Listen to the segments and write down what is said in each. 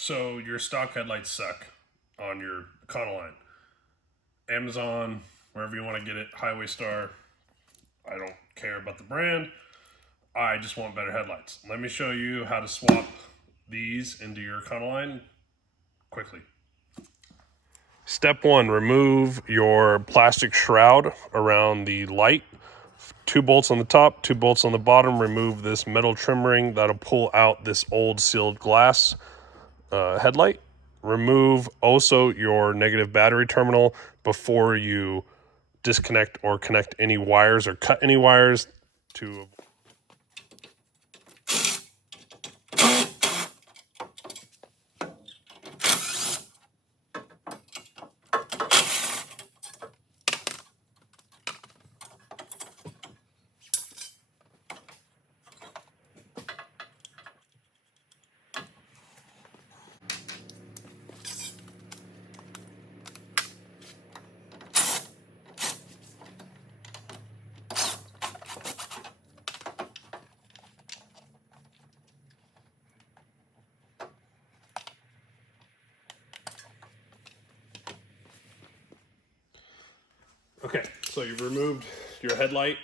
So your stock headlights suck on your Econoline. Amazon, wherever you want to get it, Highway Star. I don't care about the brand. I just want better headlights. Let me show you how to swap these into your Econoline quickly. Step one, remove your plastic shroud around the light. 2 bolts on the top, 2 bolts on the bottom. Remove this metal trim ring that'll pull out this old sealed glass headlight. Remove also your negative battery terminal before you disconnect or connect any wires or cut any wires to Okay, so you've removed your headlight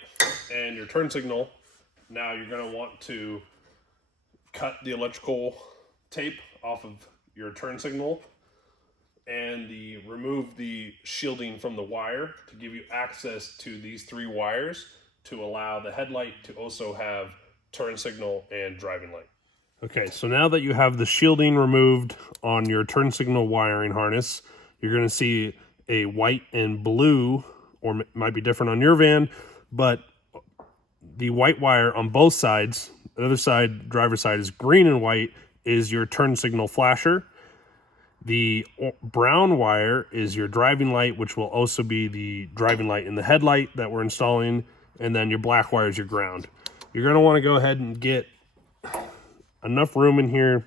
and your turn signal. Now you're going to want to cut the electrical tape off of your turn signal and remove the shielding from the wire to give you access to these 3 wires to allow the headlight to also have turn signal and driving light. Okay, so now that you have the shielding removed on your turn signal wiring harness, you're going to see a white and blue, or it might be different on your van, but the white wire on both sides, the other side, driver's side, is green and white, is your turn signal flasher. The brown wire is your driving light, which will also be the driving light in the headlight that we're installing, and then your black wire is your ground. You're going to want to go ahead and get enough room in here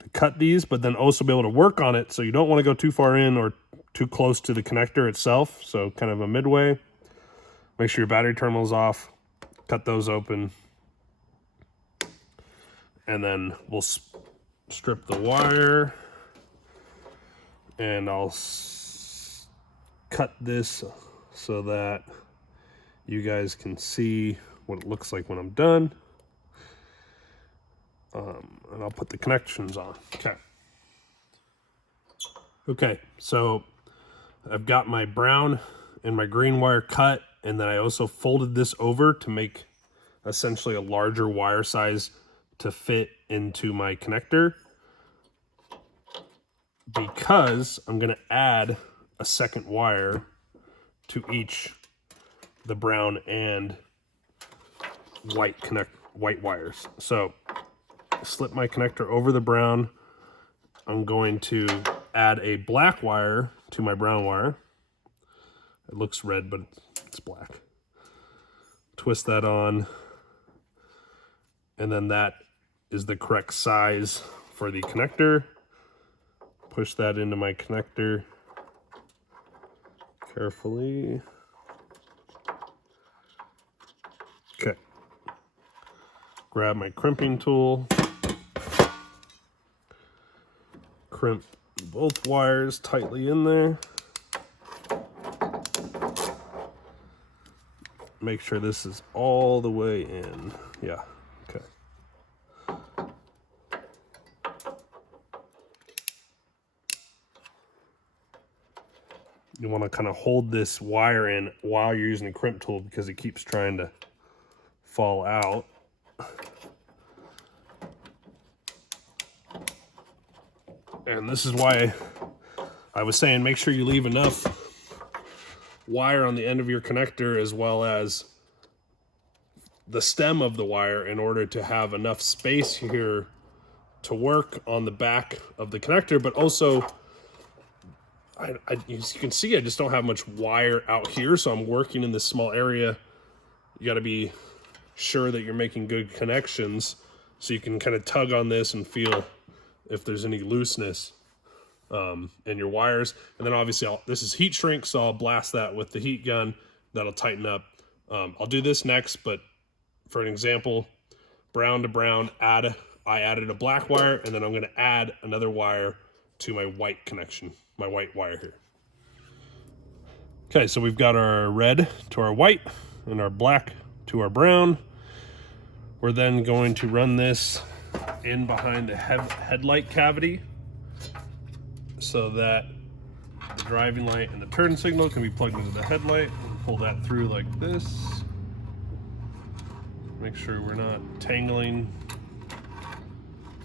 to cut these, but then also be able to work on it, so you don't want to go too far in or too close to the connector itself, so kind of a midway. Make sure your battery terminal's off, cut those open, and then we'll strip the wire, and I'll cut this so that you guys can see what it looks like when I'm done. And I'll put the connections on. Okay, so I've got my brown and my green wire cut, and then I also folded this over to make essentially a larger wire size to fit into my connector, because I'm going to add a second wire to each the brown and white wires. So slip my connector over the brown. I'm going to add a black wire to my brown wire. It looks red, but it's black. Twist that on, and then that is the correct size for the connector. Push that into my connector carefully. Okay. Grab my crimping tool. Crimp both wires tightly in there. Make sure this is all the way in. Yeah, okay. You want to kind of hold this wire in while you're using the crimp tool, because it keeps trying to fall out. And this is why I was saying make sure you leave enough wire on the end of your connector as well as the stem of the wire in order to have enough space here to work on the back of the connector, but also as you can see, I just don't have much wire out here, so I'm working in this small area. You got to be sure that you're making good connections so you can kind of tug on this and feel if there's any looseness in your wires. And then obviously this is heat shrink, so I'll blast that with the heat gun. That'll tighten up. I'll do this next, but for an example, brown to brown, add I added a black wire, and then I'm going to add another wire to my white connection, my white wire here. Okay, so we've got our red to our white and our black to our brown. We're then going to run this in behind the headlight cavity so that the driving light and the turn signal can be plugged into the headlight. Pull that through like this. Make sure we're not tangling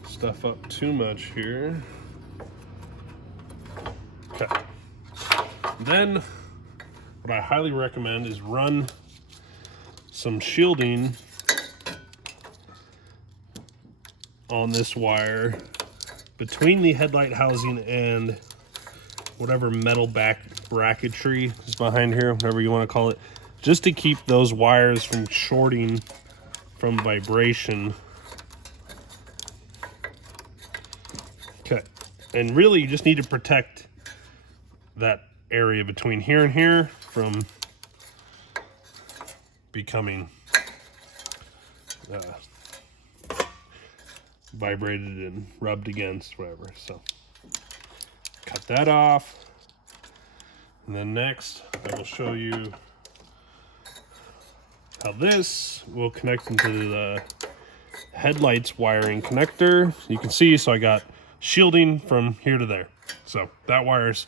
stuff up too much here. Okay. Then what I highly recommend is run some shielding on this wire between the headlight housing and whatever metal bracketry is behind here, whatever you want to call it, just to keep those wires from shorting from vibration. Okay, and really you just need to protect that area between here and here from becoming vibrated and rubbed against, whatever. So cut that off, and then next I will show you how this will connect into the headlights wiring connector. You can see, so I got shielding from here to there. So that wire's,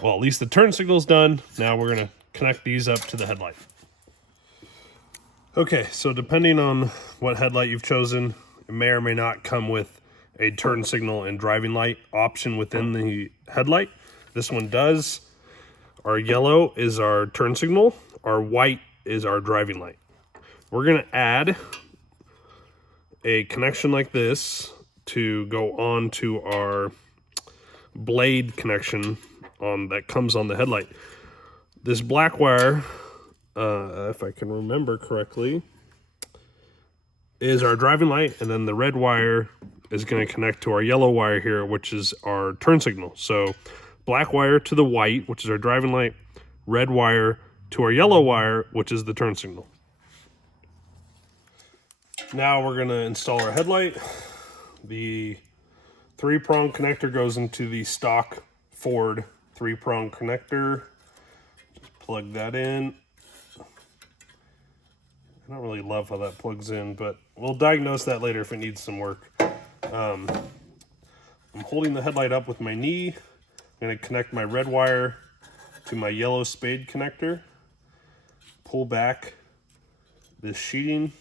well, at least the turn signal's done. Now we're gonna connect these up to the headlight. Okay, so depending on what headlight you've chosen, it may or may not come with a turn signal and driving light option within the headlight. This one does. Our yellow is our turn signal. Our white is our driving light. We're gonna add a connection like this to go on to our blade connection that comes on the headlight. This black wire, if I can remember correctly, is our driving light, and then the red wire is going to connect to our yellow wire here, which is our turn signal. So black wire to the white, which is our driving light, red wire to our yellow wire, which is the turn signal. Now we're going to install our headlight. The 3-prong connector goes into the stock Ford 3-prong connector. Just plug that in. I don't really love how that plugs in, but we'll diagnose that later if it needs some work. I'm holding the headlight up with my knee. I'm going to connect my red wire to my yellow spade connector. Pull back this sheeting.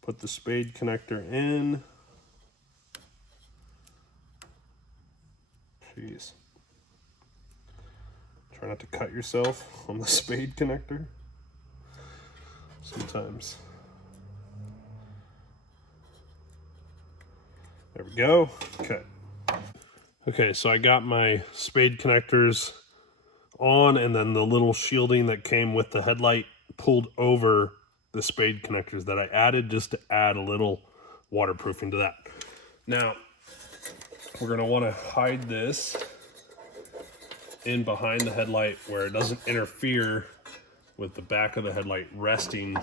Put the spade connector in. Jeez. Try not to cut yourself on the spade connector. Sometimes. There we go. Okay. Okay, so I got my spade connectors on, and then the little shielding that came with the headlight pulled over the spade connectors that I added just to add a little waterproofing to that. Now, we're going to want to hide this in behind the headlight where it doesn't interfere with the back of the headlight resting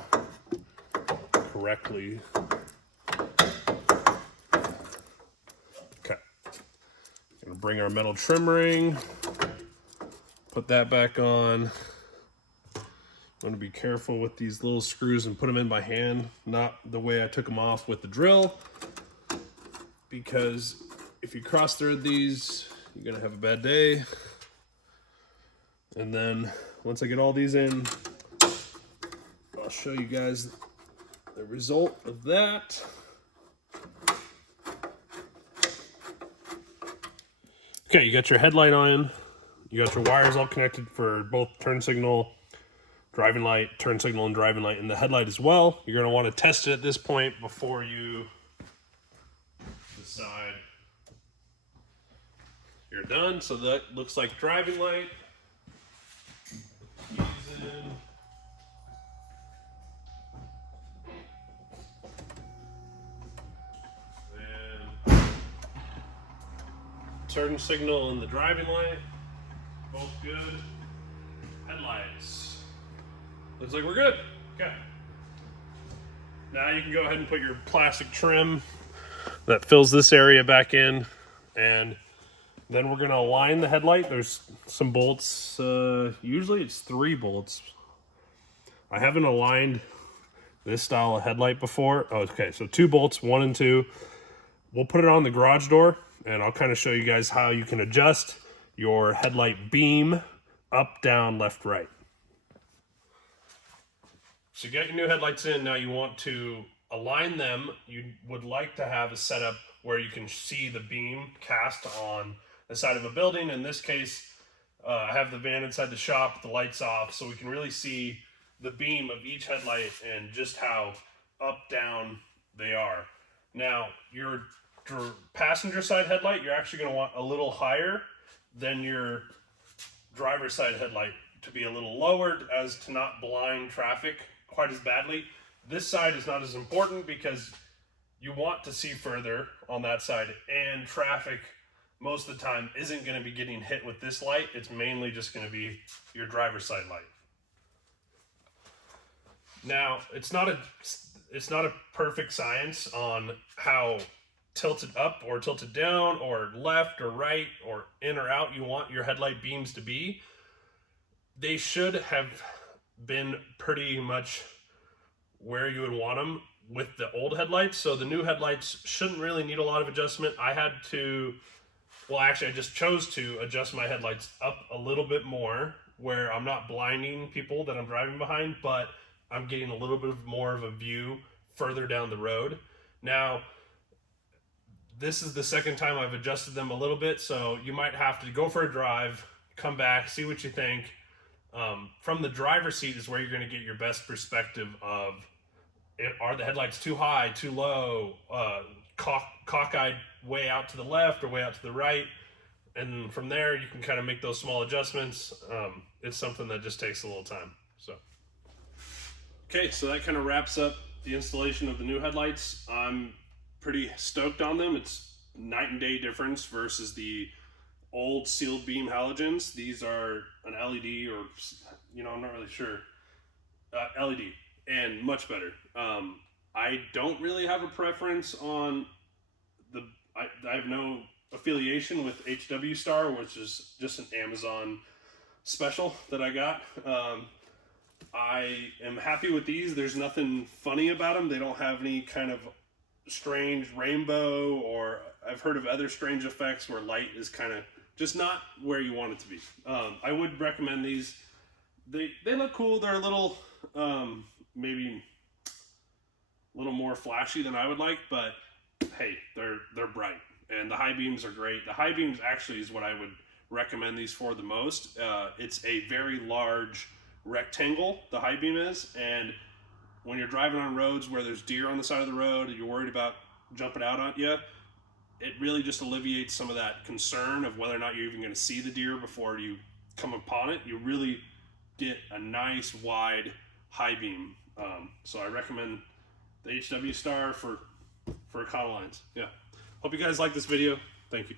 correctly. Okay. Gonna bring our metal trim ring, put that back on. I'm gonna be careful with these little screws and put them in by hand, not the way I took them off with the drill, because if you cross thread these, you're gonna have a bad day. And then once I get all these in, I'll show you guys the result of that. Okay, you got your headlight on. You got your wires all connected for both turn signal, driving light, turn signal, and driving light, and the headlight as well. You're going to want to test it at this point before you decide you're done. So that looks like driving light. Turn signal and the driving light, both good. Headlights, looks like we're good. Okay. Now you can go ahead and put your plastic trim that fills this area back in, and then we're gonna align the headlight. There's some bolts, usually it's 3 bolts. I haven't aligned this style of headlight before. Oh, okay, so 2 bolts, 1 and 2. We'll put it on the garage door, and I'll kind of show you guys how you can adjust your headlight beam up, down, left, right. So you got your new headlights in. Now you want to align them. You would like to have a setup where you can see the beam cast on the side of a building. In this case, I have the van inside the shop, the lights off, so we can really see the beam of each headlight and just how up, down they are. Now, your passenger side headlight, you're actually going to want a little higher than your driver's side headlight, to be a little lowered as to not blind traffic quite as badly. This side is not as important because you want to see further on that side, and traffic most of the time isn't going to be getting hit with this light. It's mainly just going to be your driver's side light. Now, it's not a perfect science on how tilted up or tilted down or left or right or in or out you want your headlight beams to be. They should have been pretty much where you would want them with the old headlights. So the new headlights shouldn't really need a lot of adjustment. I had to, well, actually I just chose to adjust my headlights up a little bit more where I'm not blinding people that I'm driving behind, but I'm getting a little bit more of a view further down the road. Now, this is the second time I've adjusted them a little bit, so you might have to go for a drive, come back, see what you think. From the driver's seat is where you're going to get your best perspective of, are the headlights too high, too low, cockeyed way out to the left or way out to the right. And from there, you can kind of make those small adjustments. It's something that just takes a little time. Okay, so that kind of wraps up the installation of the new headlights. I'm pretty stoked on them. It's night and day difference versus the old sealed beam halogens. These are an LED, or, I'm not really sure. LED, and much better. I don't really have a preference on I have no affiliation with HW Star, which is just an Amazon special that I got. I am happy with these. There's nothing funny about them. They don't have any kind of strange rainbow, or I've heard of other strange effects where light is kind of just not where you want it to be. I would recommend these. They look cool. They're a little, maybe a little more flashy than I would like, but hey, they're bright, and the high beams are great. The high beams actually is what I would recommend these for the most. It's a very large rectangle, the high beam is, and when you're driving on roads where there's deer on the side of the road and you're worried about jumping out on you, it really just alleviates some of that concern of whether or not you're even going to see the deer before you come upon it. You really get a nice wide high beam. So I recommend the HW Star for Econolines. Yeah. Hope you guys like this video. Thank you.